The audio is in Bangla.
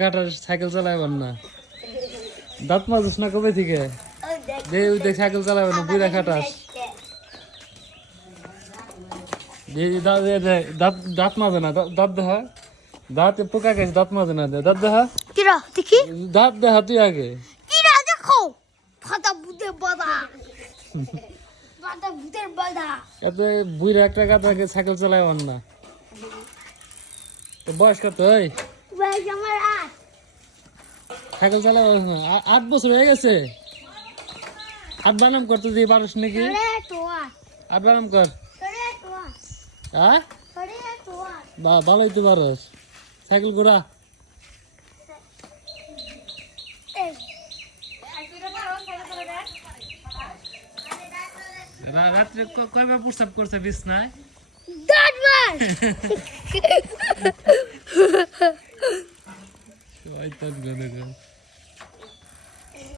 কাটার সাইকেল চালাবেন না, দাঁত মাজুস না কবে থেকে? দেখ সাইকেল চালাবেন না, বুড়া খাটাস। দাঁত মাজে না, দাঁত দেখা, দাঁত পোকা গেছে, দাঁত মাজে না, দাঁত দেখা, দাঁত দেখা তুই আগে। এত বুড়া একটা গাধাকে সাইকেল চালাবেন না। বয়স কত? সাইকেল চালাবেন না, 8 বছর হয়ে গেছে। 8 বানাম করতে দিয়ে পারস নাকি? 8 বানাম কর। হ্যাঁ ভালোই তো পারস, সাইকেল ঘোরা। রাত্রে কয়বার প্রস্তাব করছে বিছনায়? 10 বার। শয়তান গনে।